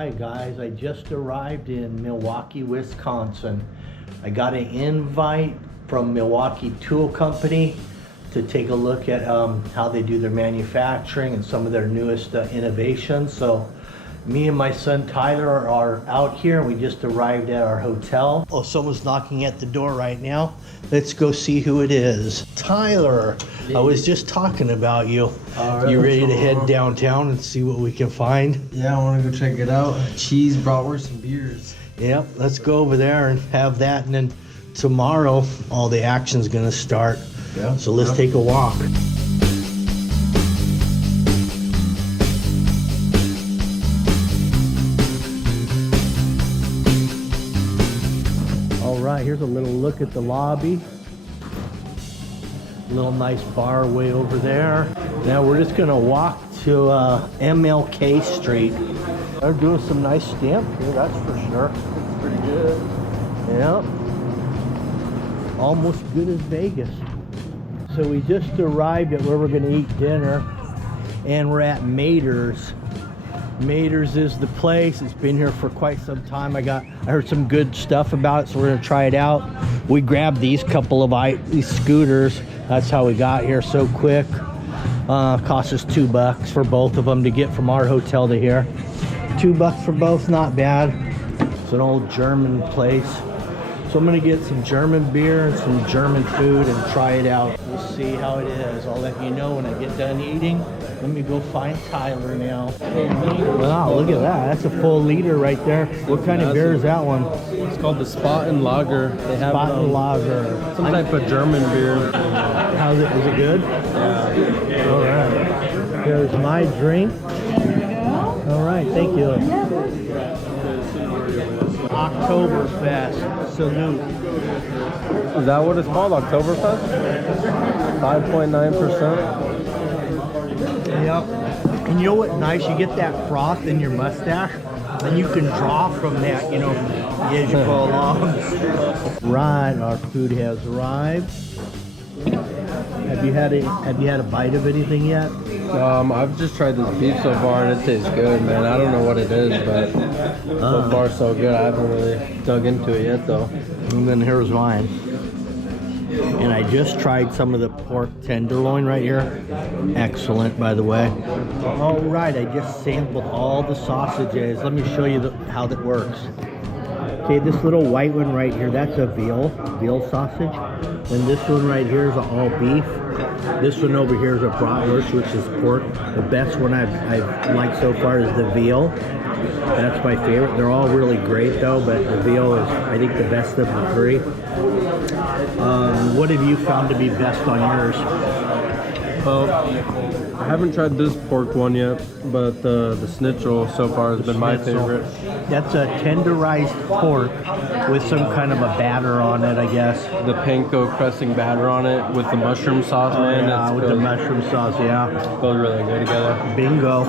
right, guys, I just arrived in Milwaukee, Wisconsin. I got an invite from Milwaukee Tool Company to take a look at how they do their manufacturing and some of their newest innovations. So me and my son Tyler are out here and we just arrived at our hotel. Oh, someone's knocking at the door right now. Let's go see who it is. Tyler, I was just talking about you. You ready to head downtown and see what we can find? Yeah, I want to go check it out. Cheese, bratwurst, and beers. Yep, let's go over there and have that, and then tomorrow all the action's gonna start. Yeah. So let's take a walk. All right, here's a little look at the lobby. Little nice bar way over there. Now we're just gonna walk to MLK Street. They're doing some nice stamp here, that's for sure. Pretty good. Yeah. Almost good as Vegas. So we just arrived at where we're gonna eat dinner, and we're at Mater's. Mater's is the place. It's been here for quite some time. I heard some good stuff about it, so we're gonna try it out. We grabbed these couple of these scooters. That's how we got here so quick. Cost us $2 for both of them to get from our hotel to here. $2 for both, not bad. It's an old German place. So I'm gonna get some German beer and some German food and try it out. We'll see how it is. I'll let you know when I get done eating. Let me go find Tyler now. Wow, look at that. That's a full liter right there. What kind of beer is that one? It's called the Spaten Lager. They have Spaten Lager. Some type of German beer. How's it? Is it good? Yeah. All right. Here's my drink. All right, thank you. Oktoberfest. Salute. Is that what it's called? Oktoberfest? 5.9%. Yep. And you know what nice? You get that froth in your mustache, and you can draw from that, you know, as you go along. Right, our food has arrived. Have you had a bite of anything yet? I've just tried this beef so far and it tastes good, man. I don't know what it is, but so far so good. I haven't really dug into it yet though. And then here's mine. And I just tried some of the pork tenderloin right here. Excellent, by the way. All right, I just sampled all the sausages. Let me show you how that works. Okay, this little white one right here, that's a veal sausage. And this one right here is all beef. This one over here is a bratwurst, which is pork. The best one I've liked so far is the veal. That's my favorite. They're all really great though, but the veal is, I think, the best of the three. What have you found to be best on yours? I haven't tried this pork one yet, but the schnitzel so far has been my favorite. That's a tenderized pork with some kind of a batter on it, I guess. The panko crusting batter on it with the mushroom sauce, man. Yeah, with the mushroom sauce, yeah. Goes really good together. Bingo.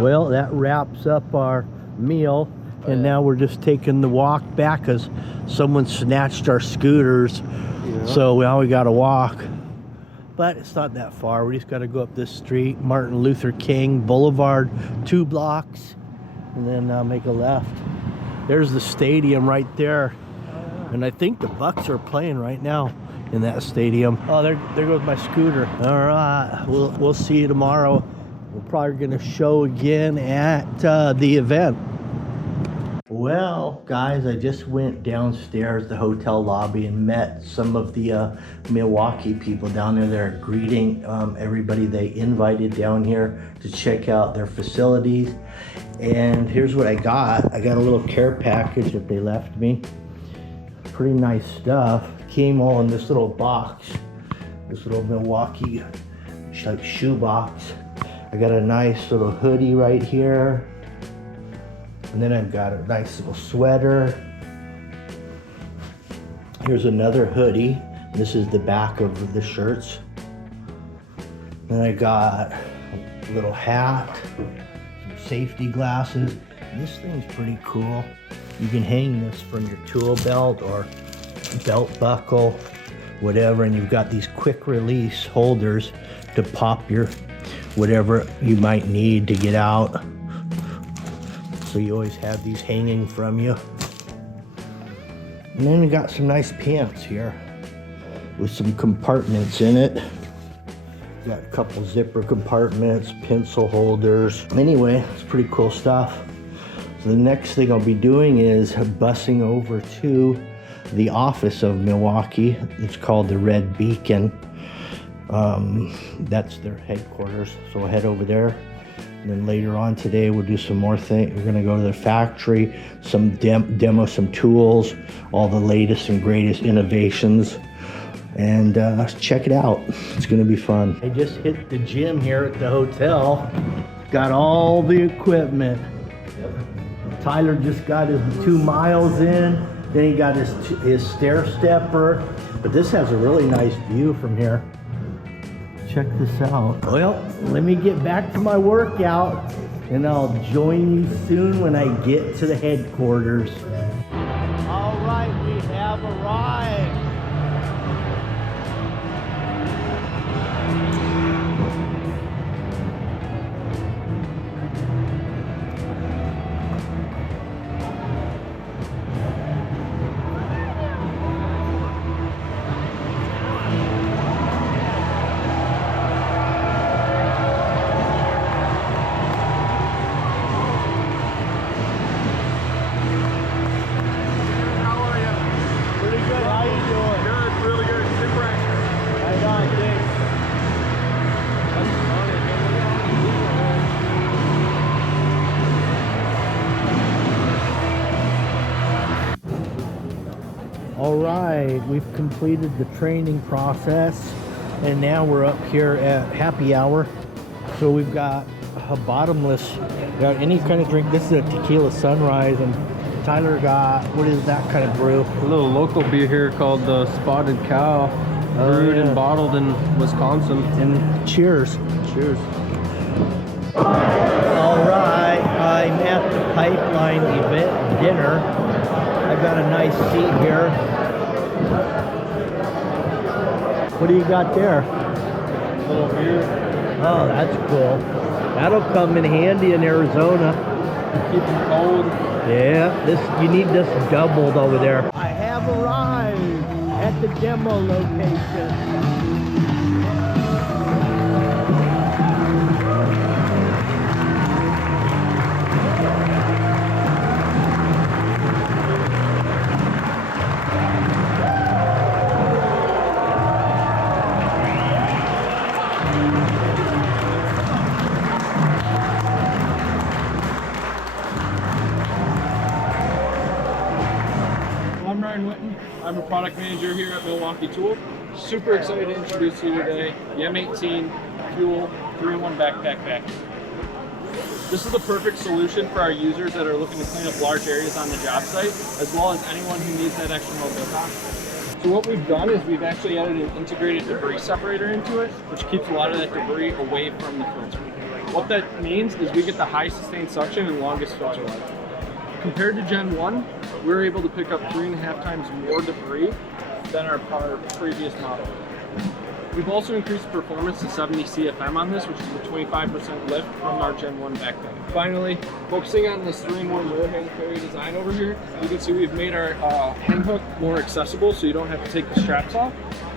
Well, that wraps up our meal, and now we're just taking the walk back because someone snatched our scooters. Yeah. So now we got to walk. But it's not that far. We just got to go up this street, Martin Luther King Boulevard, 2 blocks, and then make a left. There's the stadium right there, and I think the Bucks are playing right now in that stadium. Oh, there goes my scooter. All right, we'll see you tomorrow. We're probably going to show again at the event. Well, guys, I just went downstairs the hotel lobby and met some of the Milwaukee people down there. They're greeting everybody they invited down here to check out their facilities. And here's what I got. I got a little care package that they left me. Pretty nice stuff. Came all in this little box, this little Milwaukee like shoe box. I got a nice little hoodie right here. And then I've got a nice little sweater. Here's another hoodie. This is the back of the shirts. Then I got a little hat, some safety glasses. This thing's pretty cool. You can hang this from your tool belt or belt buckle, whatever, and you've got these quick release holders to pop your whatever you might need to get out. So you always have these hanging from you. And then we got some nice pants here with some compartments in it. Got a couple zipper compartments, pencil holders. Anyway, it's pretty cool stuff. So the next thing I'll be doing is bussing over to the office of Milwaukee. It's called the Red Beacon. That's their headquarters. So we'll head over there. And then later on today, we'll do some more things. We're gonna go to their factory, some demo some tools, all the latest and greatest innovations, and check it out. It's gonna be fun. I just hit the gym here at the hotel. Got all the equipment. Tyler just got his 2 miles in. Then he got his stair stepper. But this has a really nice view from here. Check this out. Well, let me get back to my workout and I'll join you soon when I get to the headquarters. All right, we have arrived. All right, we've completed the training process and now we're up here at happy hour. So we've got a bottomless, got any kind of drink. This is a tequila sunrise and Tyler got, what is that kind of brew? A little local beer here called the Spotted Cow, brewed and bottled in Wisconsin. And cheers. Cheers. All right, I'm at the Pipeline event dinner. I've got a nice seat here. What do you got there? A little beer. Oh, that's cool. That'll come in handy in Arizona. Keep them cold. Yeah, you need this doubled over there. I have arrived at the demo location. I'm a product manager here at Milwaukee Tool. Super excited to introduce you today the M18 Fuel 3-in-1 Backpack Vac. This is the perfect solution for our users that are looking to clean up large areas on the job site, as well as anyone who needs that extra mobility. So what we've done is we've actually added an integrated debris separator into it, which keeps a lot of that debris away from the filter. What that means is we get the high sustained suction and longest filter life. Compared to Gen 1, we're able to pick up 3.5 times more debris than our previous model. We've also increased performance to 70 CFM on this, which is a 25% lift from our Gen 1 backpack. Finally, focusing on this 3-in-1 rear hand carry design over here, you can see we've made our hang hook more accessible so you don't have to take the straps off.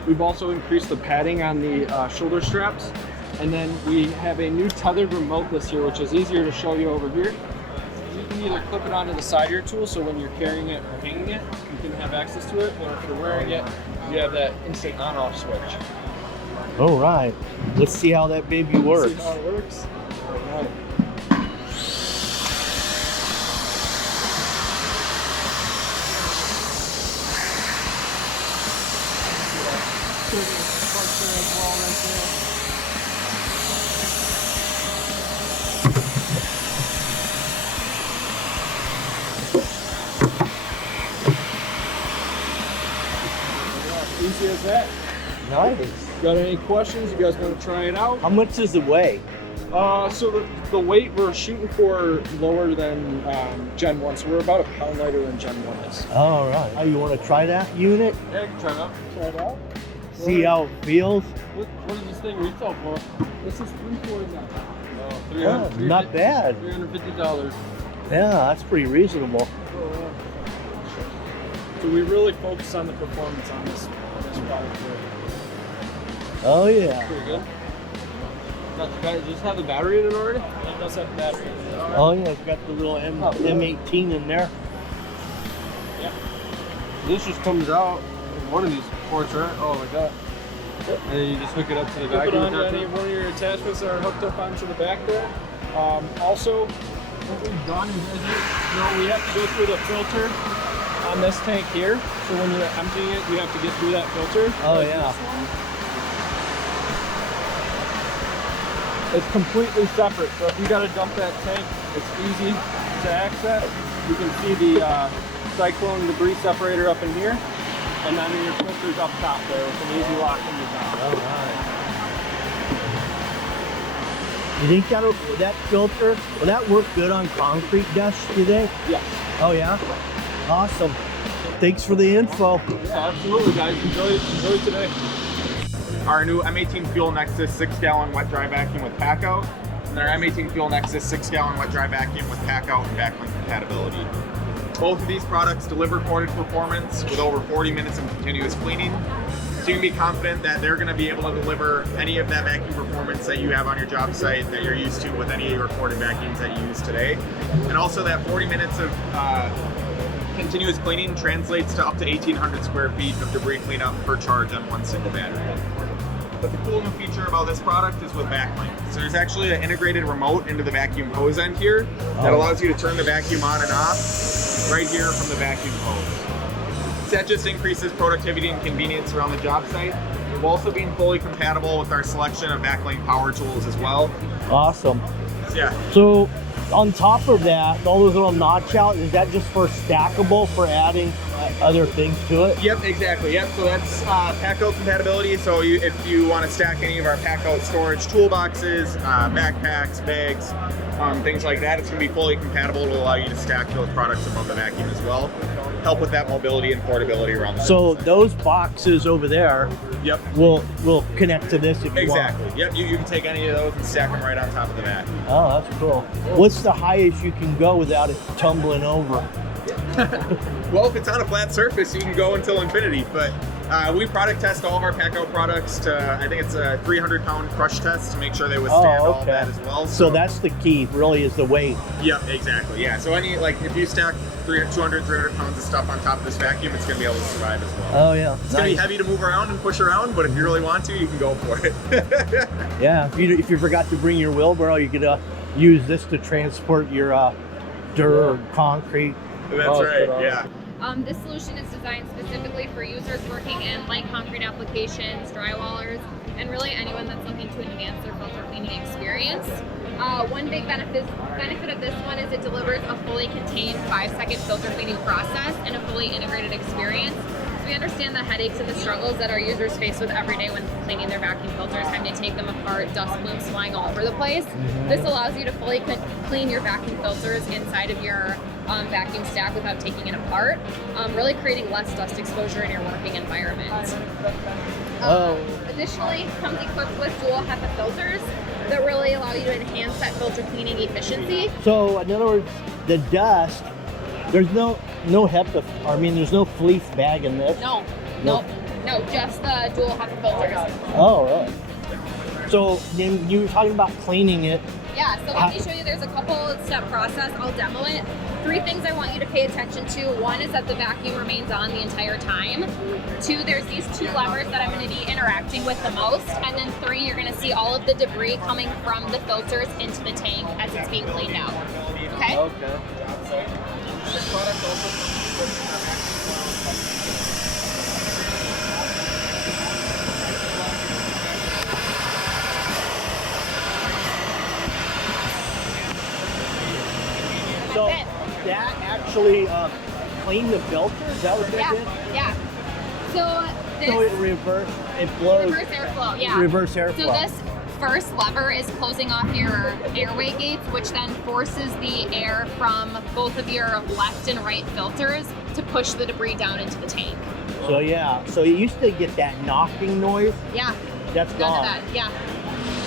We've also increased the padding on the shoulder straps. And then we have a new tethered remote this here, which is easier to show you over here. You can either clip it onto the side of your tool, so when you're carrying it or hanging it, you can have access to it, or if you're wearing it, you have that instant on-off switch. All right, let's see how that baby works. See how it works? All right. Easy as that. Nice. Got any questions? You guys want to try it out? How much does it weigh? So the weight we're shooting for lower than Gen 1, so we're about a pound lighter than Gen 1 is. All right. Oh, you want to try that unit? Yeah, you can try it out. Try it out. See how it feels? What does this thing retail for? This is $349. Oh, not bad. $350. Yeah, that's pretty reasonable. So we really focus on the performance on this product here. Oh yeah. Pretty good. Does this have the battery in it already? It does have battery. Oh yeah, it's got the little M18 in there. Yeah. This just comes out in one of these ports, right? Oh, like that. And then you just hook it up to the Hook it vacuum. onto any one of your attachments that are hooked up onto the back there. Also, what we've done is, we have to go through the filter on this tank here. So when you're emptying it, you have to get through that filter. Oh yeah. It's completely separate. So if you got to dump that tank, it's easy to access. You can see the cyclone debris separator up in here. And then your filter's up top there with an easy lock in the top. All right. You think that filter, will that work good on concrete dust, do they? Yes. Oh yeah? Awesome. Thanks for the info. Yeah, absolutely, guys. Enjoy today. Our new M18 Fuel Nexus 6-gallon wet dry vacuum with Packout, and our M18 Fuel Nexus 6-gallon wet dry vacuum with Packout and backlink compatibility. Both of these products deliver corded performance with over 40 minutes of continuous cleaning, so you can be confident that they're going to be able to deliver any of that vacuum performance that you have on your job site that you're used to with any of your corded vacuums that you use today. And also that 40 minutes of continuous cleaning translates to up to 1,800 square feet of debris cleanup per charge on one single battery. But the cool new feature about this product is with backlink. So there's actually an integrated remote into the vacuum hose end here that allows you to turn the vacuum on and off right here from the vacuum hose. So that just increases productivity and convenience around the job site. We'll also be fully compatible with our selection of backlink power tools as well. Awesome. Yeah. So on top of that, all those little notch out, is that just for stackable for adding other things to it? Yep, exactly. Yep. So that's Packout compatibility. So if you want to stack any of our Packout storage toolboxes, backpacks, bags, things like that, it's going to be fully compatible to allow you to stack those products above the vacuum as well. Help with that mobility and portability around the So those boxes over there, yep, will connect to this if you exactly. want. Yep, you can take any of those and stack them right on top of the vat. Oh, that's cool. What's the highest you can go without it tumbling over? Well, if it's on a flat surface, you can go until infinity, but we product test all of our Packout products to, I think it's a 300-pound crush test to make sure they withstand all of that as well. So that's the key, really, is the weight. Yep, exactly. Yeah. So if you stack 200, 300 pounds of stuff on top of this vacuum, it's going to be able to survive as well. Oh yeah. It's going to be heavy to move around and push around, but if you really want to, you can go for it. Yeah. If you forgot to bring your wheelbarrow, you could use this to transport your dirt or concrete. That's right. Yeah. This solution is designed specifically for users working in light concrete applications, drywallers, and really anyone that's looking to enhance their filter cleaning experience. One big benefit of this one is it delivers a fully contained 5-second filter cleaning process and a fully integrated experience. So we understand the headaches and the struggles that our users face with every day when cleaning their vacuum filters, having to take them apart, dust plumes flying all over the place. This allows you to fully clean your vacuum filters inside of your vacuum stack without taking it apart, really creating less dust exposure in your working environment. Additionally, it comes equipped with dual HEPA filters that really allow you to enhance that filter cleaning efficiency. So in other words, the dust, there's no HEPA, I mean there's no fleece bag in this? No, just the dual HEPA filters. Oh, really? So then you were talking about cleaning it. Yeah, so let me show you, there's a couple step process, I'll demo it. 3 things I want you to pay attention to. 1 is that the vacuum remains on the entire time. 2, there's these 2 levers that I'm going to be interacting with the most. And then 3, you're going to see all of the debris coming from the filters into the tank as it's being cleaned out. Okay? Okay. This product also comes with our vacuum So that actually cleaned the filter? Is that what that did? Yeah. So this So it blows. reverse airflow, yeah. Reverse airflow. So this first lever is closing off your airway gates, which then forces the air from both of your left and right filters to push the debris down into the tank. So yeah, so you used to get that knocking noise. Yeah. That's None gone. of that. Yeah.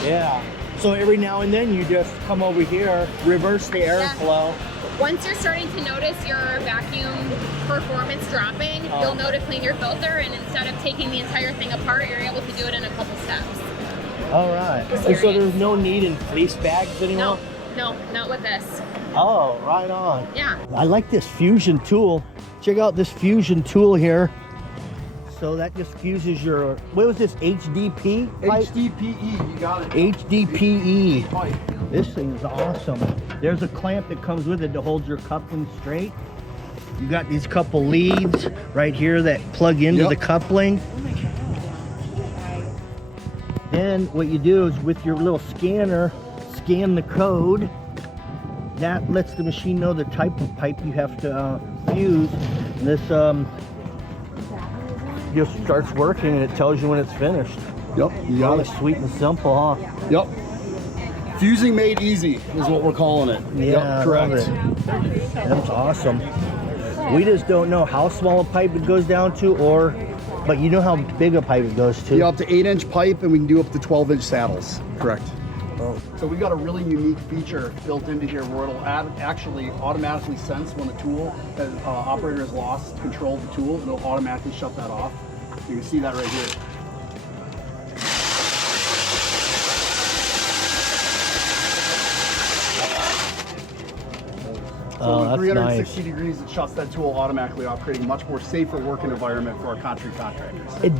Yeah. So every now and then you just come over here, reverse the airflow, Once you're starting to notice your vacuum performance dropping, you'll know to clean your filter, and instead of taking the entire thing apart, you're able to do it in a couple steps. All right. And so there's no need in fleece bags anymore? No, not with this. Oh, right on. Yeah. I like this fusion tool. Check out this fusion tool here. So that just fuses your, what was this, HDP pipe? HDPE, you got it. HDPE. Pipe. This thing's awesome. There's a clamp that comes with it to hold your coupling straight. You got these couple leads right here that plug into the coupling. Then what you do is with your little scanner, scan the code. That lets the machine know the type of pipe you have to fuse. And this just starts working and it tells you when it's finished. Yep, you got Really it. sweet and simple, huh? Yep. Fusing made easy is what we're calling it. Yeah, yep, correct. I love it. That's awesome. We just don't know how small a pipe it goes down to, but you know how big a pipe it goes to. Yeah, up to 8-inch pipe, and we can do up to 12-inch saddles. Correct. Oh. So we got a really unique feature built into here where it'll actually automatically sense when a tool, operator has lost control of the tool, and it'll automatically shut that off. You can see that right here. So Oh, in that's 360 nice. degrees, it shuts that tool automatically off, creating a much more safer working environment for our concrete contractors. It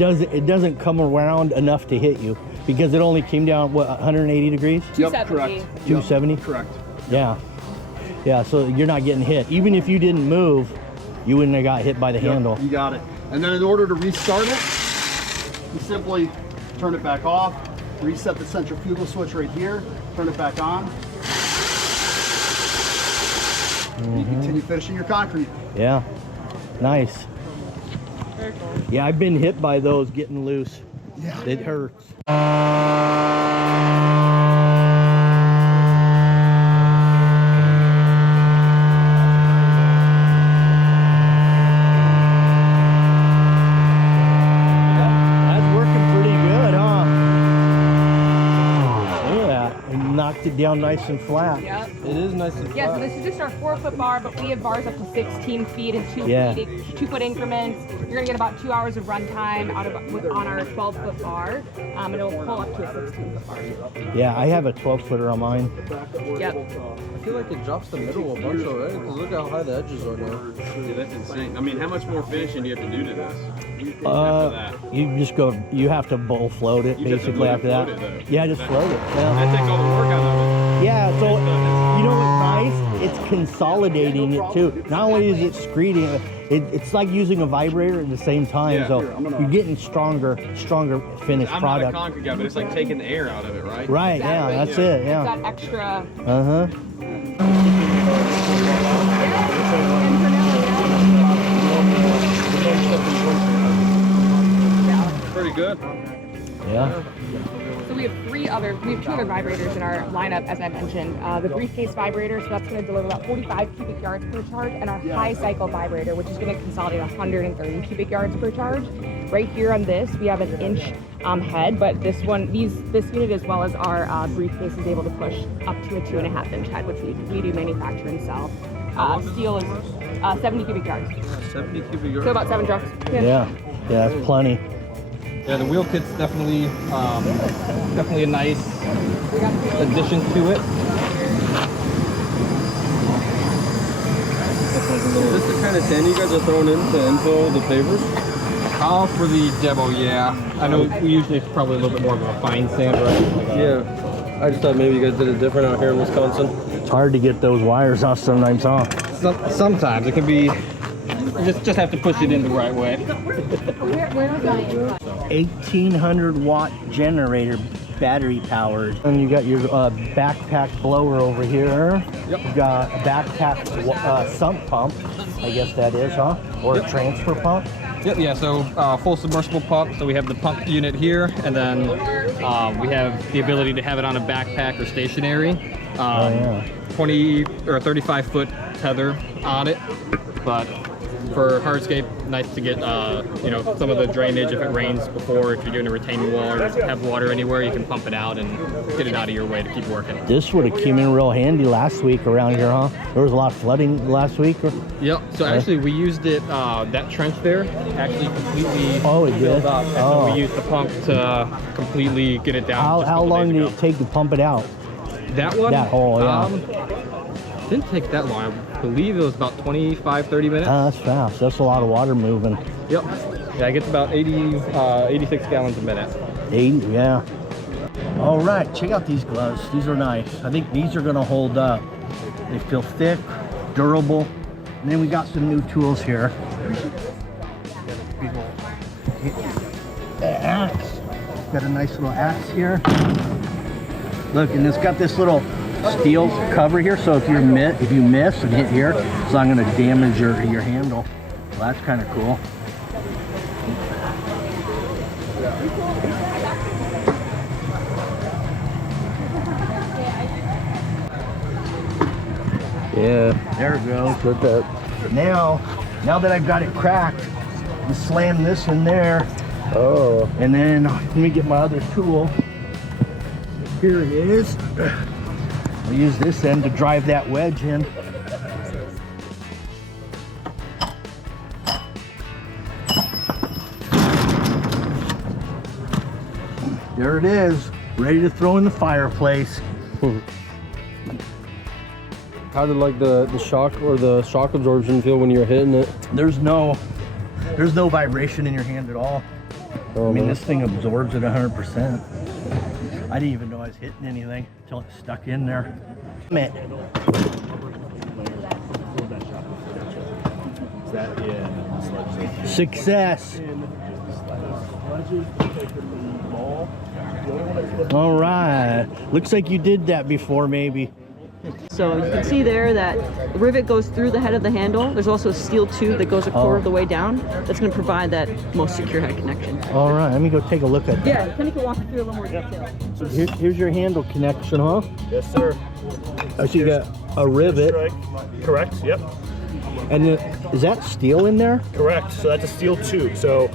doesn't come around enough to hit you because it only came down, what, 180 degrees? Yep, 270. correct. 270? Yep, correct. Yeah. Yeah, so you're not getting hit. Even if you didn't move, you wouldn't have got hit by the Yep, handle. you got it. And then in order to restart it, you simply turn it back off, reset the centrifugal switch right here, turn it back on. You continue finishing your concrete. Yeah, nice. Yeah, I've been hit by those getting loose. Yeah. It hurts. That's working pretty good, huh? Yeah, and knocked it down nice and flat. Yep. It is nice and Yeah, so flat. this is just our 4-foot bar, but we have bars up to 16 feet in 2-foot increments. You're gonna get about 2 hours of run time on our 12-foot bar, and it'll pull up to a 16-foot bar. Yeah, I have a 12-footer on mine. Yep. I feel like it drops the middle a bunch already, because look how high the edges are now. Dude, that's insane. I mean, how much more finishing do you have to do to this? You just go, you have to bowl float it You just have to basically let it after that. float it, though. Yeah, just float it. Yeah. That takes all the work out of it. Yeah, so you know what's nice? It's consolidating it too. Not only is it screeding, it's like using a vibrator at the same time. Yeah. So you're getting stronger finished I'm product. not a concrete guy, but it's like taking the air out of it, right? Right, yeah, that's it, It's yeah. that extra. Uh-huh. Pretty good. Yeah. So we have two other vibrators in our lineup, as I mentioned. The briefcase vibrator, so that's going to deliver about 45 cubic yards per charge, and our high cycle vibrator, which is going to consolidate 130 cubic yards per charge. Right here on this, we have an inch head, but this unit as well as our briefcase is able to push up to a 2.5 inch head, which we do manufacture and sell. Steel is 70 cubic yards, 70 cubic yards. so about 7 trucks. Yeah, that's plenty. Yeah, the wheel kit's definitely a nice addition to it. Is this the kind of sand you guys are throwing in to infill the pavers? For the demo, yeah. I know we usually it's probably a little bit more of a fine sand, right? Yeah. I just thought maybe you guys did it different out here in Wisconsin. It's hard to get those wires off sometimes, huh? Sometimes it can be. You just have to push it in the right way. 1800 watt generator, battery powered. And you got your backpack blower over here. Yep. You got a backpack sump pump, I guess that is, huh? Or a transfer pump. Yep, yeah, so full submersible pump. So we have the pump unit here, and then we have the ability to have it on a backpack or stationary. 20 or 35 foot tether on it, but For hardscape, nice to get you know, some of the drainage if it rains before. If you're doing a retaining wall or have water anywhere, you can pump it out and get it out of your way to keep working. This would have came in real handy last week around here, huh? There was a lot of flooding last week. Or? Yep. So actually, we used it. That trench there actually completely it did. filled up. And so we used the pump to completely get it down. How long did it take to pump it out? That one? That hole, yeah. Didn't take that long. I believe it was about 25, 30 minutes. That's fast. That's a lot of water moving. Yep. Yeah, it gets about 86 gallons a minute. 80, yeah. All right, check out these gloves. These are nice. I think these are gonna hold up. They feel thick, durable. And then we got some new tools here. The axe. Got a nice little axe here. Look, and it's got this little steel cover here, so if you miss and hit here, it's not going to damage your handle. Well, that's kind of cool. Yeah. There it goes. Look at that. Now that I've got it cracked, you slam this in there. Oh. And then let me get my other tool. Here it is. I'll use this end to drive that wedge in. There it is, ready to throw in the fireplace. How did like the shock or the shock absorption feel when you were hitting it? There's no vibration in your hand at all. Oh, I mean, man. this thing absorbs it 100%. I didn't even know I was hitting anything until it stuck in there. Man. Success. All right. Looks like you did that before, maybe. So you can see there that the rivet goes through the head of the handle. There's also a steel tube that goes a quarter of the way down. That's going to provide that most secure head connection. All right, let me go take a look at that. Yeah, Kenny can walk you through a little more detail. So here's your handle connection, huh? Yes, sir. Oh, so you got a rivet. Strike. Correct. Yep. And is that steel in there? Correct. So that's a steel tube. So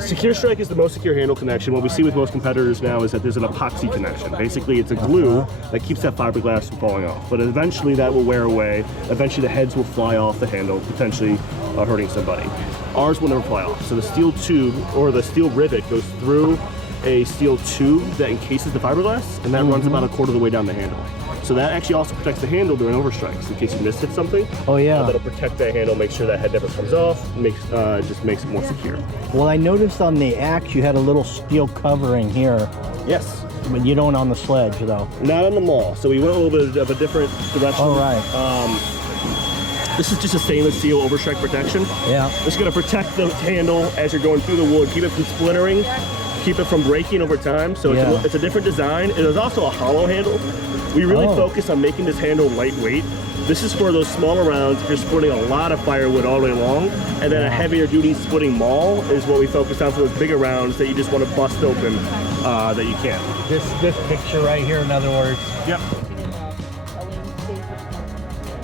Secure Strike is the most secure handle connection. What we see with most competitors now is that there's an epoxy connection. Basically, it's a glue that keeps that fiberglass from falling off. But eventually that will wear away. Eventually the heads will fly off the handle, potentially hurting somebody. Ours will never fly off. So the steel tube or the steel rivet goes through a steel tube that encases the fiberglass, and that runs about a quarter of the way down the handle. So that actually also protects the handle during overstrikes in case you mishit something. Oh yeah. That'll protect that handle, make sure that head never comes off, just makes it more secure. Well, I noticed on the axe you had a little steel covering here. Yes. But you don't on the sledge though. Not on the maul. So we went a little bit of a different direction. All right. This is just a stainless steel overstrike protection. Yeah. It's going to protect the handle as you're going through the wood, keep it from splintering, keep it from breaking over time. So it's a different design. It is also a hollow handle. We really focus on making this handle lightweight. This is for those smaller rounds if you're splitting a lot of firewood all day long, and then a heavier duty splitting maul is what we focus on for those bigger rounds that you just want to bust open that you can't. This picture right here, in other words. Yep.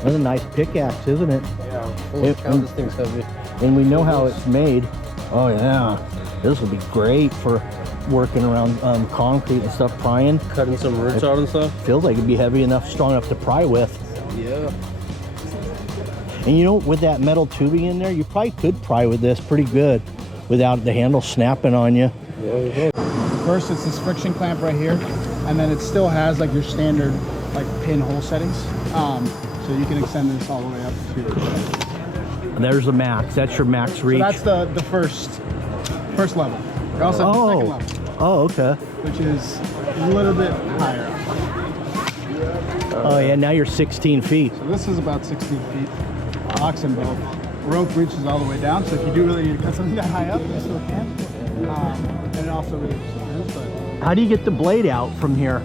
That's a nice pickaxe, isn't it? Yeah. Holy cow, this thing's heavy. And we know how it's made. Oh yeah. This will be great for working around concrete and stuff, prying. Cutting some roots out and stuff. Feels like it'd be heavy enough, strong enough to pry with. Yeah. And you know, with that metal tubing in there, you probably could pry with this pretty good without the handle snapping on you. Yeah. First, it's this friction clamp right here, and then it still has like your standard like pin hole settings. So you can extend this all the way up to. And there's the max. That's your max reach. So that's the first level. We also have the second level. Oh, okay. Which is a little bit higher up. Oh yeah, now you're 16 feet. So this is about 16 feet. Oxen bolt. Rope reaches all the way down, so if you do really need to cut something that high up, you still can. And it also really depends, but How do you get the blade out from here?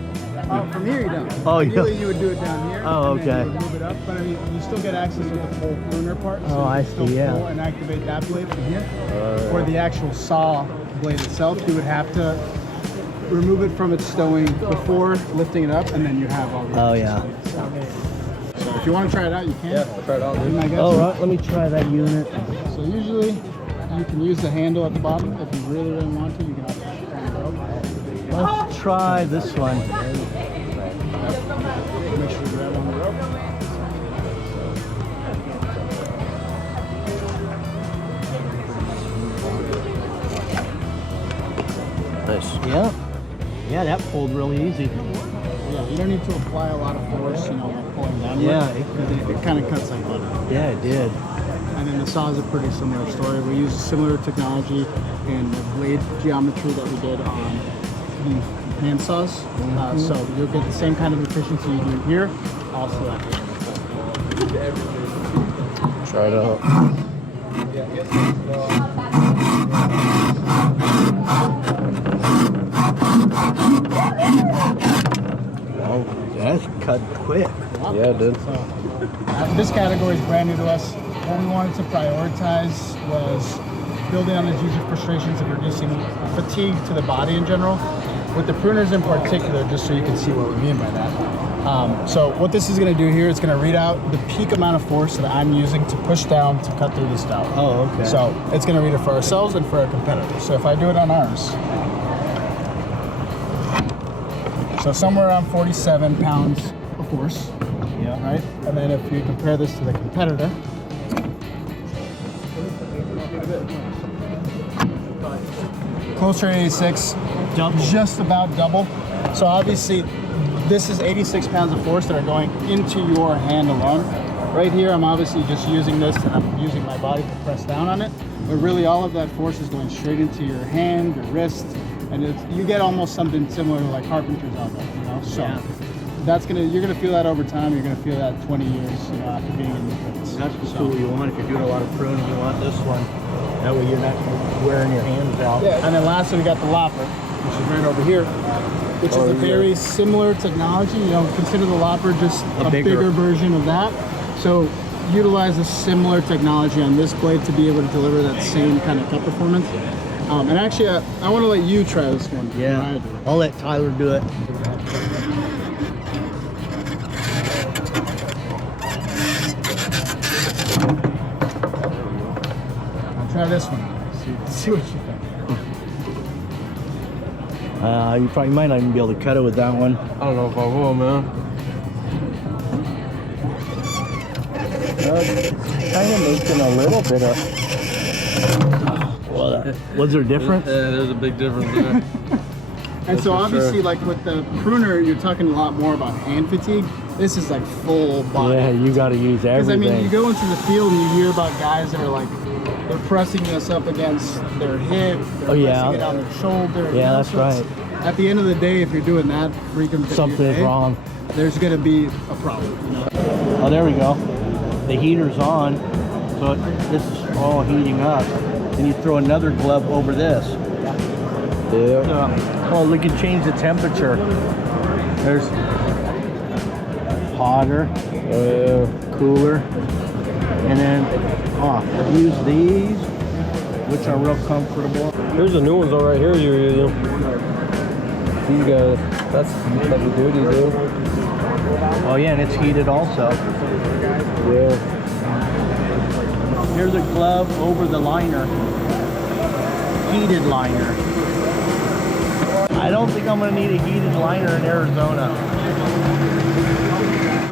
from here you don't. Oh, Ideally, yeah. you would do it down here. Oh, and then okay. you would move it up, but I mean, you still get access with the full pruner part. So Oh, I you can still see, yeah. pull and activate that blade from here. Or the actual saw blade itself, you would have to remove it from its stowing before lifting it up, and then you have all the. Oh, yeah. So if you want to try it out, you can. Yeah, I'll try it out, dude. I guess. All right, let me try that unit. So usually you can use the handle at the bottom. If you really want to, you can also turn the rope. Let's try this one. Make sure you grab on the rope. Nice. Yeah. Yeah, that pulled really easy. Yeah, you don't need to apply a lot of force, you know, like pulling down. Yeah, it kind of cuts like butter. Yeah, it did. And then the saw is a pretty similar story. We use similar technology and the blade geometry that we did on the hand saws. So you'll get the same kind of efficiency you do here, also at here. Try it out. Oh, that's cut quick. Yeah, it did. This category is brand new to us. What we wanted to prioritize was building on the user frustrations of reducing fatigue to the body in general. With the pruners in particular, just so you can see what we mean by that. So what this is going to do here, it's going to read out the peak amount of force that I'm using to push down to cut through this dowel. Oh, okay. So it's going to read it for ourselves and for our competitors. So if I do it on ours, so somewhere around 47 pounds of force. Yeah. Right? And then if you compare this to the competitor, closer to 86, just about double. So obviously, this is 86 pounds of force that are going into your hand alone. Right here, I'm obviously just using this and I'm using my body to press down on it. But really, all of that force is going straight into your hand, your wrist, and you get almost something similar to like carpenter's elbow, you know? So you're gonna feel that over time. You're gonna feel that 20 years, you know, after being in the business. That's the tool you want if you're doing a lot of pruning. You want this one. That way you're not wearing your hands out. Yeah, and then lastly, we got the lopper, which is right over here, which is a very similar technology. You know, consider the lopper just a bigger version of that. So utilize a similar technology on this blade to be able to deliver that same kind of cut performance. And actually, I want to let you try this one. Yeah, I'll let Tyler do it. Try this one. See what you think. You might not even be able to cut it with that one. I don't know if I will, man. Kind of making a little bit of. Well, was there a difference? Yeah, there's a big difference there. And so obviously, like with the pruner, you're talking a lot more about hand fatigue. This is like full body. Yeah, you got to use everything. Because I mean, you go into the field and you hear about guys that are like, they're pressing this up against their hip, they're pressing it on their shoulder. Yeah, that's right. At the end of the day, if you're doing that freaking something's wrong. There's gonna be a problem. You know? Oh, there we go. The heater's on, so this is all heating up. And you throw another glove over this. Yeah. Oh, we can change the temperature. There's hotter, cooler, and then off. Use these, which are real comfortable. Here's the new ones all right here you're using. These guys, that's heavy duty, dude. Oh yeah, and it's heated also. Yeah. Here's a glove over the liner. Heated liner. I don't think I'm gonna need a heated liner in Arizona.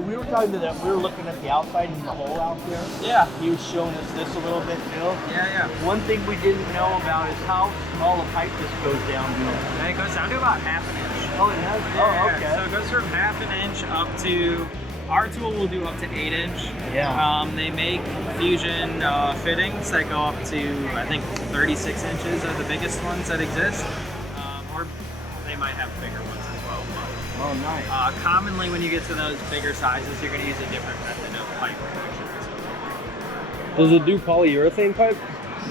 We were talking to that. We were looking at the outside and the hole out there. Yeah. He was showing us this a little bit, Phil. Yeah. One thing we didn't know about is how small a pipe this goes down to. And it goes down to about half an inch. Oh, it has? Yeah, Oh, okay. So it goes from half an inch up to, our tool will do up to 8 inch. Yeah. They make fusion fittings that go up to, I think, 36 inches are the biggest ones that exist. Or they might have bigger ones as well. But, Oh, nice. commonly when you get to those bigger sizes, you're going to use a different method of pipe protection. Does it do polyurethane pipe?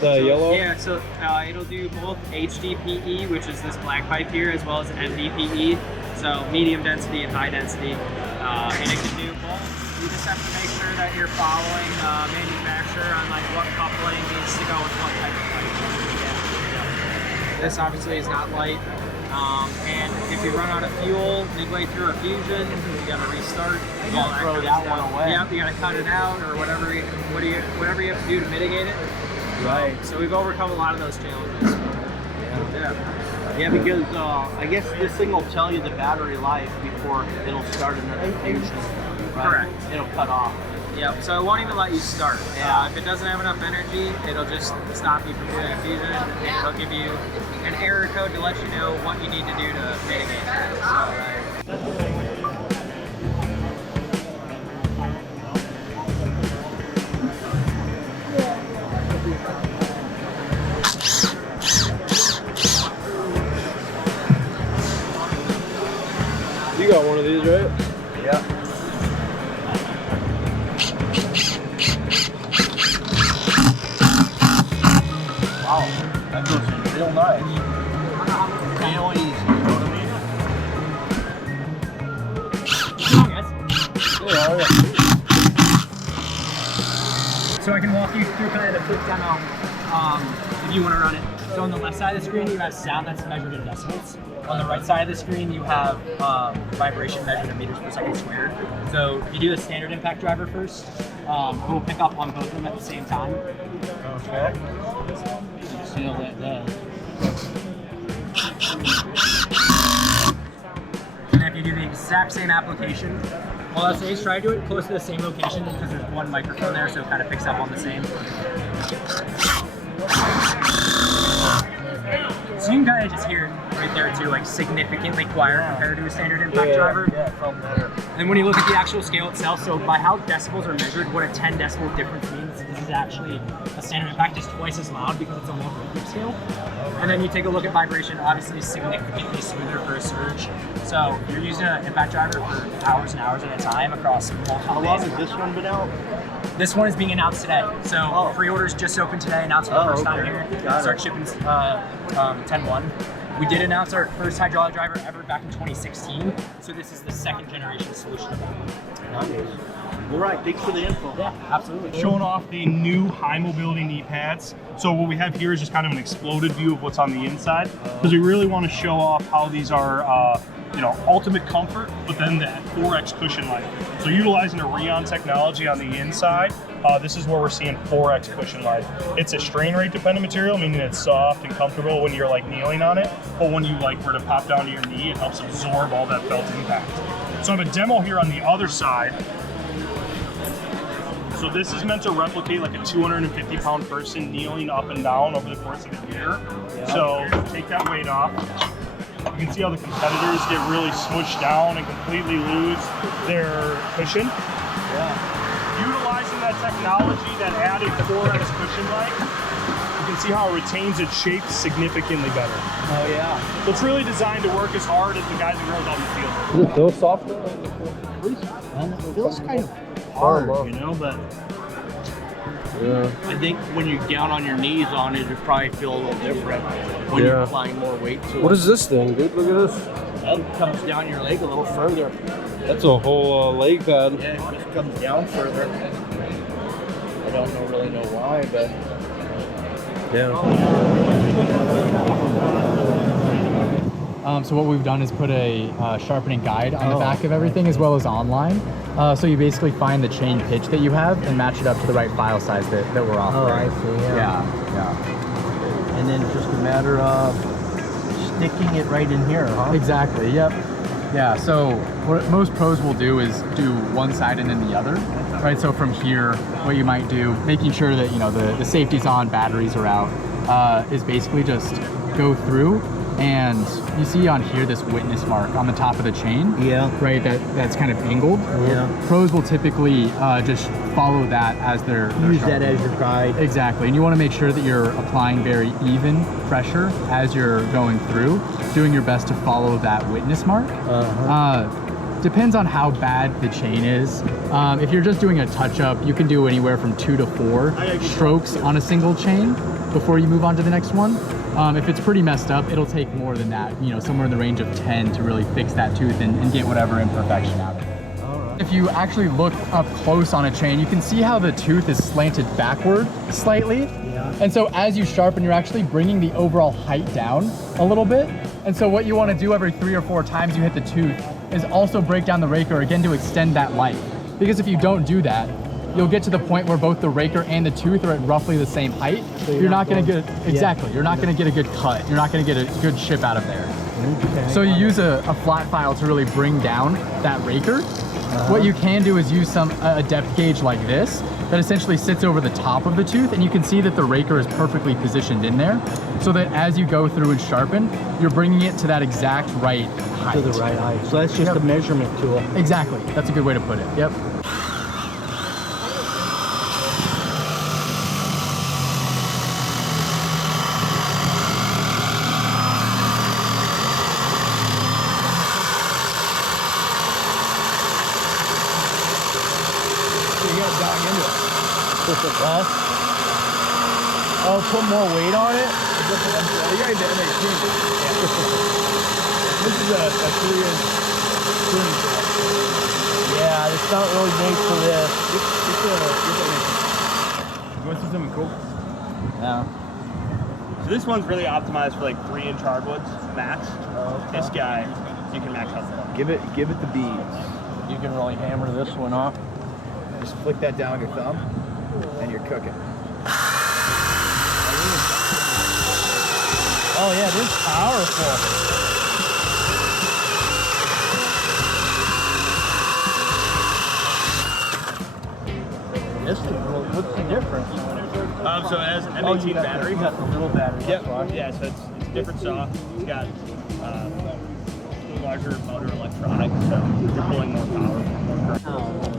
The yellow? Yeah, so it'll do both HDPE, which is this black pipe here, as well as MDPE, so medium density and high density, and it can do both. You just have to make sure that you're following manufacturer on like what coupling needs to go with what type of pipe. This obviously is not light. And if you run out of fuel midway through a fusion, you gotta restart. You gotta throw that one away. Yep, you gotta cut it out or whatever you have to do to mitigate it. Right. So we've overcome a lot of those challenges. Yeah, because I guess this thing will tell you the battery life before it'll start another fusion. Right? Correct. It'll cut off. Yep, so it won't even let you start. If it doesn't have enough energy, it'll just stop you from doing a fusion, and it'll give you an error code to let you know what you need to do to mitigate that. You got one of these, right? Yeah. Wow, that goes in real nice. Real easy, you know what I mean? So I can walk you through kind of the quick demo if you want to run it. So on the left side of the screen, you have sound that's measured in decibels. On the right side of the screen, you have vibration measured in meters per second squared. So you do the standard impact driver first. We'll pick up on both of them at the same time. Okay. See how that does. And if you do the exact same application, well, let's say try to do it close to the same location because there's one microphone there, so it kind of picks up on the same. So you can kind of just hear it right there too, like significantly quieter compared to a standard impact driver. Yeah, it felt better. And when you look at the actual scale itself, so by how decibels are measured, what a 10 decibel difference means, this is actually a standard impact is twice as loud because it's a low rhythmic scale. And then you take a look at vibration, obviously significantly smoother for a surge. So you're using an impact driver for hours and hours at a time across multiple How long days. has this one been out? This one is being announced today. So pre-orders just opened today, announced for the first time here. Start shipping 10/1. We did announce our first hydraulic driver ever back in 2016. So this is the second generation solution of that. Nice. You're right, thanks for the info. Yeah, absolutely. Showing off the new high mobility knee pads. So what we have here is just kind of an exploded view of what's on the inside, because we really want to show off how these are ultimate comfort, but then that 4X cushion life. So utilizing a Rheon technology on the inside, this is where we're seeing 4X cushion life. It's a strain rate dependent material, meaning it's soft and comfortable when you're like kneeling on it, but when you like were to pop down to your knee, it helps absorb all that felt impact. So I have a demo here on the other side. So this is meant to replicate like a 250-pound person kneeling up and down over the course of a year. So take that weight off. You can see how the competitors get really smushed down and completely lose their cushion. Utilizing that technology, that added 4X cushion light, you can see how it retains its shape significantly better. Oh yeah. So it's really designed to work as hard as the guys and girls on the field. Does it feel soft? And it feels kind of hard, you know, but yeah. I think when you're down on your knees on it, it probably feel a little different when you're applying more weight to it. What is this thing, dude? Look at this. That comes down your leg a little further. That's a whole leg pad. Yeah, it just comes down further. I don't really know why, but So what we've done is put a sharpening guide on the back of everything as well as online. So you basically find the chain pitch that you have and match it up to the right file size that we're offering. I see. Yeah. And then it's just a matter of sticking it right in here, huh? Exactly, yep. Yeah, so what most pros will do is do one side and then the other, right? So from here, what you might do, making sure that, you know, the safety's on, batteries are out, is basically just go through, and you see on here this witness mark on the top of the chain. Yeah. Right, that's kind of angled. Yeah. Pros will typically just follow that as their Use that as your guide. Exactly, and you want to make sure that you're applying very even pressure as you're going through, doing your best to follow that witness mark. Depends on how bad the chain is. If you're just doing a touch-up, you can do anywhere from 2 to 4 strokes on a single chain before you move on to the next one. If it's pretty messed up, it'll take more than that, you know, somewhere in the range of 10 to really fix that tooth and get whatever imperfection out of it. If you actually look up close on a chain, you can see how the tooth is slanted backward slightly. And so as you sharpen, you're actually bringing the overall height down a little bit. And so what you want to do every 3 or 4 times you hit the tooth is also break down the raker again to extend that life. Because if you don't do that, you'll get to the point where both the raker and the tooth are at roughly the same height. So you're not going to get, exactly, you're not going to get a good cut. You're not going to get a good chip out of there. Okay. So you use a flat file to really bring down that raker. What you can do is use a depth gauge like this that essentially sits over the top of the tooth, and you can see that the raker is perfectly positioned in there, so that as you go through and sharpen, you're bringing it to that exact right height. To the right height. So that's just a measurement tool. Exactly. That's a good way to put it. Yep. Well, put more weight on it. This is a 3-inch pruning tool. Yeah, it's not really made for this. You want to see something cool? Yeah. So this one's really optimized for like 3-inch hardwoods max. This guy, you can max out the Give it the beads. You can really hammer this one off. Just flick that down with your thumb, and you're cooking. Oh yeah, this is powerful. This is really, what's the difference? So it has an M18 battery. You got the little battery. Yep. Yeah, so it's different saw. It's got a larger motor electronic, so you're pulling more power, more current.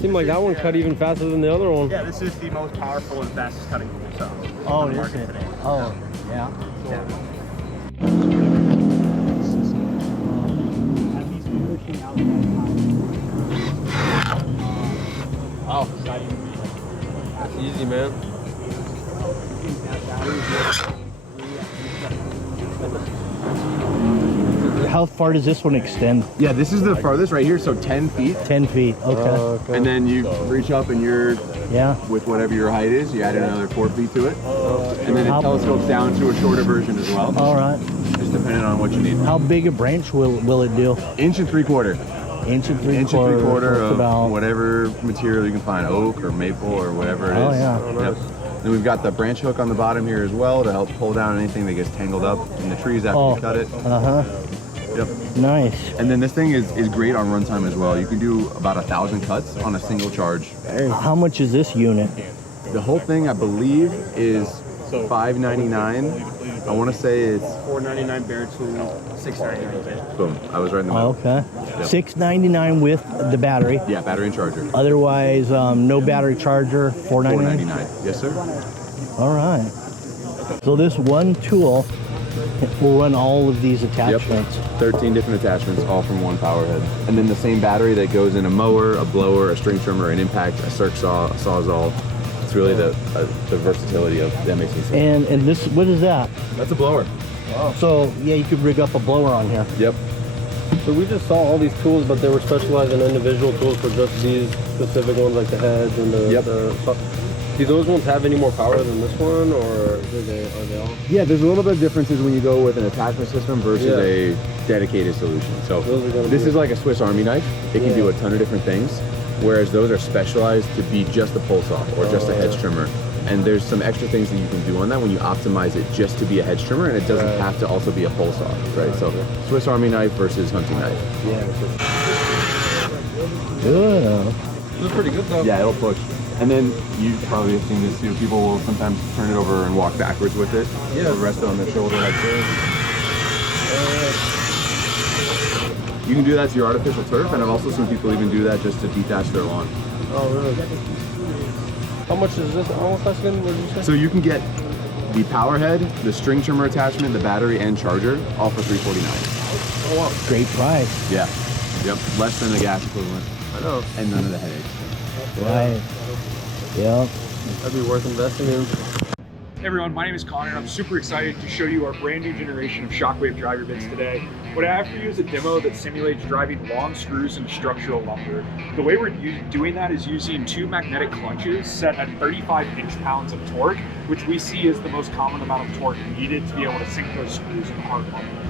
Seemed like that one cut even faster than the other one. Yeah, this is the most powerful and fastest cutting tool saw on the is market it? today. Oh, yeah. Oh, that's easy, man. How far does this one extend? Yeah, this is the farthest right here, so 10 feet. 10 feet, okay. And then you reach up and you're, with whatever your height is, you add another 4 feet to it. And then it telescopes down to a shorter version as well. All right. Just depending on what you need. How big a branch will it do? 1 3/4 inch. Inch and 3/4. Inch and 3/4 of about whatever material you can find, oak or maple or whatever it is. Oh, yeah. Yep. Then we've got the branch hook on the bottom here as well to help pull down anything that gets tangled up in the trees after you cut it. Yep. Nice. And then this thing is great on runtime as well. You can do about 1,000 cuts on a single charge. How much is this unit? The whole thing, I believe, is $599. I want to say it's $499 bare tool, $699. boom. I was right in the middle. Okay. Yep. $699 with the battery. Yeah, battery and charger. Otherwise, no battery charger, $499. $499. Yes, sir. All right. So this one tool will run all of these attachments. Yep. 13 different attachments, all from one power head. And then the same battery that goes in a mower, a blower, a string trimmer, an impact, a circ saw, a sawzall. It's really the versatility of the M18. And this, what is that? That's a blower. Oh. So yeah, you could rig up a blower on here. Yep. So we just saw all these tools, but they were specialized in individual tools for just these specific ones, like the heads and the. Do those ones have any more power than this one, or are they all? Yeah, there's a little bit of differences when you go with an attachment system versus a dedicated solution. So this is like a Swiss Army knife. It can do a ton of different things, whereas those are specialized to be just a pull saw or just a hedge trimmer. And there's some extra things that you can do on that when you optimize it just to be a hedge trimmer, and it doesn't have to also be a pull saw, right? So Swiss Army knife versus hunting knife. Good. It's pretty good though. Yeah, it'll push. And then you probably have seen this too. People will sometimes turn it over and walk backwards with it. Yeah. Rest it on their shoulder like this. You can do that to your artificial turf, and I've also seen people even do that just to detach their lawn. Oh, really? How much is this? Almost again? What did you say? So you can get the power head, the string trimmer attachment, the battery, and charger, all for $349. Oh wow! Great price. Yeah. Yep. Less than the gas equivalent. I know. And none of the headaches. Right. Yeah. That'd be worth investing in. Hey everyone, my name is Connor and I'm super excited to show you our brand new generation of shockwave driver bits today. What I have for you is a demo that simulates driving long screws into structural lumber. The way we're doing that is using 2 magnetic clutches set at 35 inch-pounds of torque, which we see as the most common amount of torque needed to be able to sink those screws in hard lumber.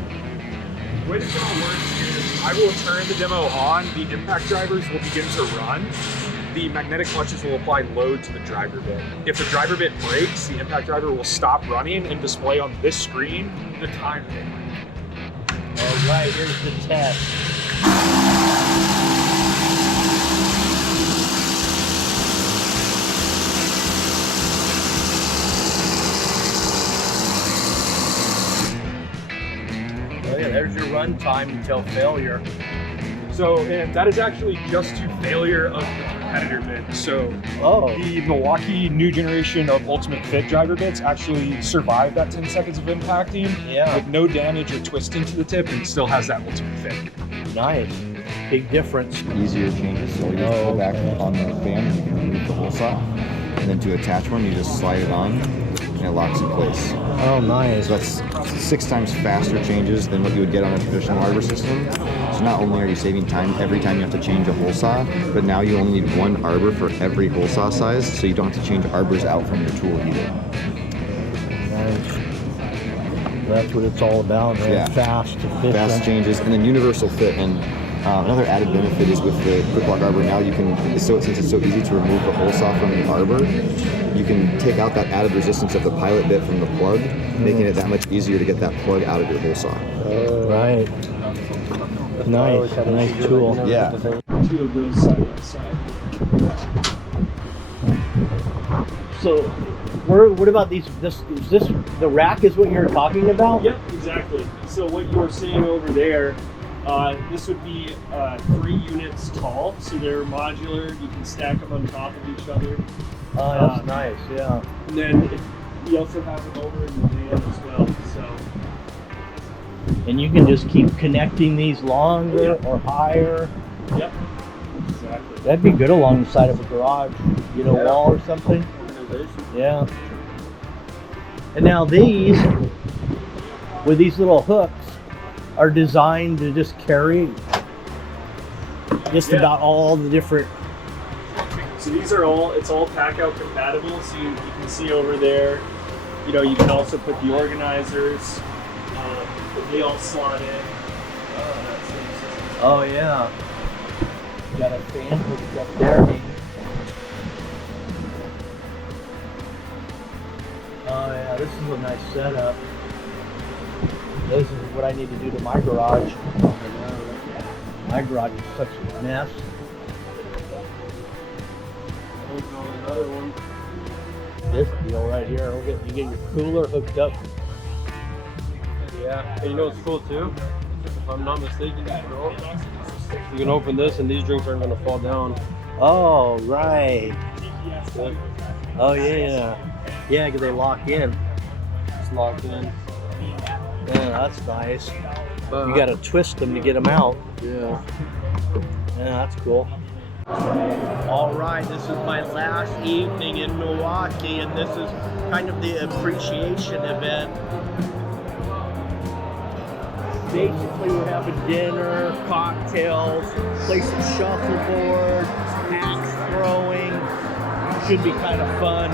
The way the demo works is I will turn the demo on, the impact drivers will begin to run. The magnetic clutches will apply load to the driver bit. If the driver bit breaks, the impact driver will stop running and display on this screen the time limit. All right, here's the test. Oh yeah, there's your run time until failure. So, and that is actually just to failure of the competitor bit. So, the Milwaukee new generation of Ultimate Fit driver bits actually survived that 10 seconds of impacting with no damage or twisting to the tip, and still has that Ultimate Fit. Nice. Big difference. Easier changes, so you just pull back on the fan, you can remove the hole saw, and then to attach one, you just slide it on, and it locks in place. Oh, nice. So that's 6 times faster changes than what you would get on a traditional arbor system. So not only are you saving time every time you have to change a hole saw, but now you only need 1 arbor for every hole saw size, so you don't have to change arbors out from your tool either. Nice. That's what it's all about, man. Yeah. Fast, efficient. Fast changes, and then universal fit. And another added benefit is with the quick lock arbor, now you can, since it's so easy to remove the hole saw from the arbor, you can take out that added resistance of the pilot bit from the plug, making it that much easier to get that plug out of your hole saw. Right. Nice, nice tool. Yeah. 2 of those side by side. So, what about these? Is this the rack? Is what you're talking about? Yep, exactly. So what you're seeing over there, this would be 3 units tall, so they're modular. You can stack them on top of each other. Oh, that's nice. Yeah. And then we also have them over in the van as well. So. And you can just keep connecting these longer or higher. Yep. Exactly. That'd be good along the side of a garage, wall or something. Yeah. And now these, with these little hooks, are designed to just carry just about all the different. So these are it's all Packout compatible. So you can see over there, you can also put the organizers. They all slot in. Oh yeah. Got a fan hooked up there. Oh yeah, this is a nice setup. This is what I need to do to my garage. My garage is such a mess. Another one. This deal right here, you get your cooler hooked up. Yeah, and you know what's cool too? If I'm not mistaken, you can open this and these drinks aren't going to fall down. Oh, right. Yeah. Oh, yeah. Yeah, because they lock in. It's locked in. Yeah, that's nice. You got to twist them to get them out. Yeah. Yeah, that's cool. All right, this is my last evening in Milwaukee, and this is kind of the appreciation event. Basically, we're having dinner, cocktails, play some shuffleboard, axe throwing. Should be kind of fun.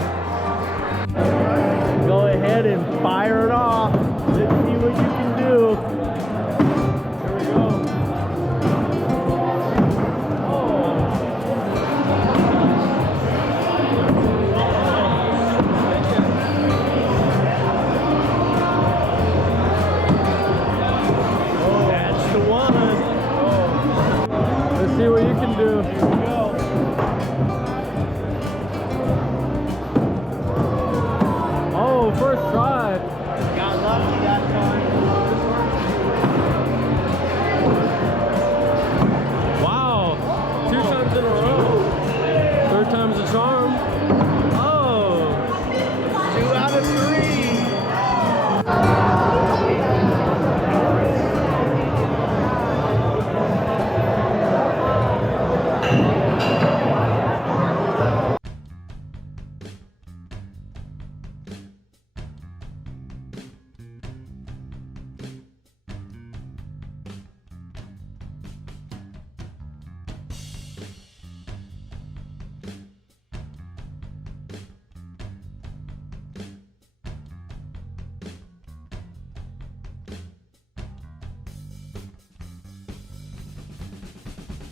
Go ahead and fire it off. Let's see what you can do. Here we go. See what you can do. Here we go. Oh, first try. Got lucky that time. Wow. 2 times in a row. 3rd time's a charm. Oh. 2 out of 3.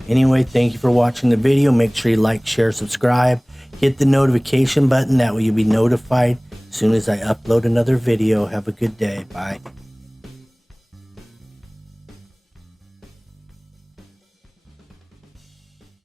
Anyway, thank you for watching the video. Make sure you like, share, subscribe. Hit the notification button. That way you'll be notified as soon as I upload another video. Have a good day. Bye.